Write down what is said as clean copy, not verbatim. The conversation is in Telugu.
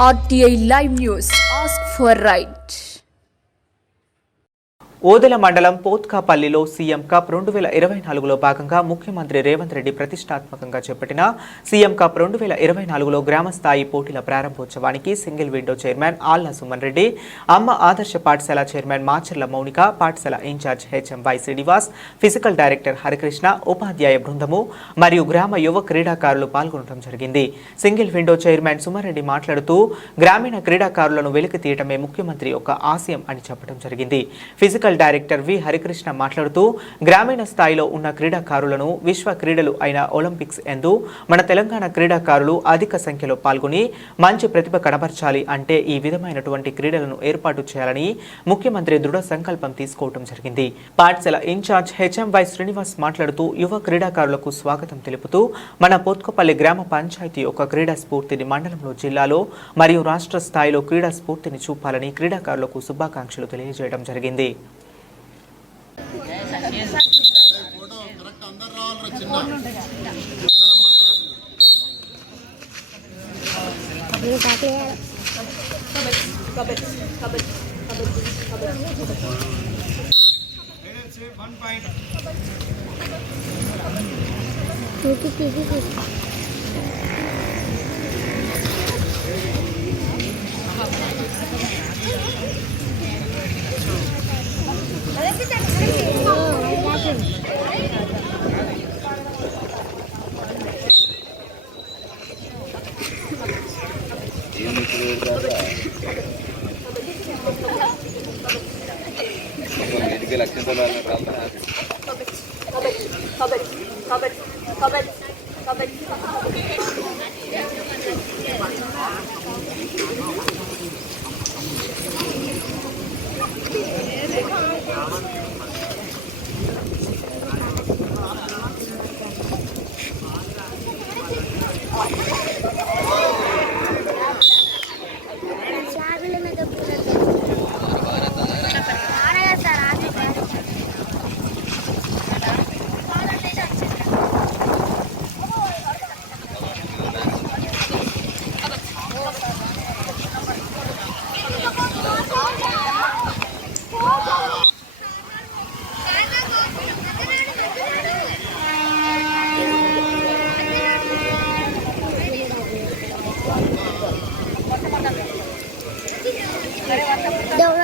RTI Live News. Ask for right. Odela మండలం పోత్కాపల్లిలో సీఎం కప్ 2024లో భాగంగా ముఖ్యమంత్రి రేవంత్ రెడ్డి ప్రతిష్టాత్మకంగా చేపట్టిన సీఎం కప్ 2024లో గ్రామ స్థాయి పోటీల ప్రారంభోత్సవానికి single window chairman Alla Suman Reddy, అమ్మ ఆదర్శ పాఠశాల చైర్మన్ మాచర్ల మౌనిక, పాఠశాల in charge H M Y Srinivas, physical director Harikrishna, ఉపాధ్యాయ బృందము మరియు గ్రామ యువ క్రీడాకారులు పాల్గొనడం జరిగింది. Single window chairman Suman Reddy మాట్లాడుతూ గ్రామీణ క్రీడాకారులను వెలికి తీయటమే ముఖ్యమంత్రి యొక్క ఆశయం అని చెప్పడం జరిగింది. ఫిజికల్ డైరెక్టర్ వి హరికృష్ణ మాట్లాడుతూ గ్రామీణ స్థాయిలో ఉన్న క్రీడాకారులను విశ్వ క్రీడలు అయిన ఒలింపిక్స్ యందు మన తెలంగాణ క్రీడాకారులు అధిక సంఖ్యలో పాల్గొని మంచి ప్రతిభ కనబర్చాలి అంటే ఈ విధమైనటువంటి క్రీడలను ఏర్పాటు చేయాలని ముఖ్యమంత్రి దృఢ సంకల్పం తీసుకోవడం జరిగింది. పాఠశాల ఇన్ఛార్జ్ హెచ్ఎంవై శ్రీనివాస్ మాట్లాడుతూ యువ క్రీడాకారులకు స్వాగతం తెలుపుతూ మన పోత్కపల్లి గ్రామ పంచాయతీ యొక్క క్రీడా స్ఫూర్తిని మండలంలో, జిల్లాలో మరియు రాష్ట్ర స్థాయిలో క్రీడా స్ఫూర్తిని చూపాలని క్రీడాకారులకు శుభాకాంక్షలు తెలియజేయడం జరిగింది. Don't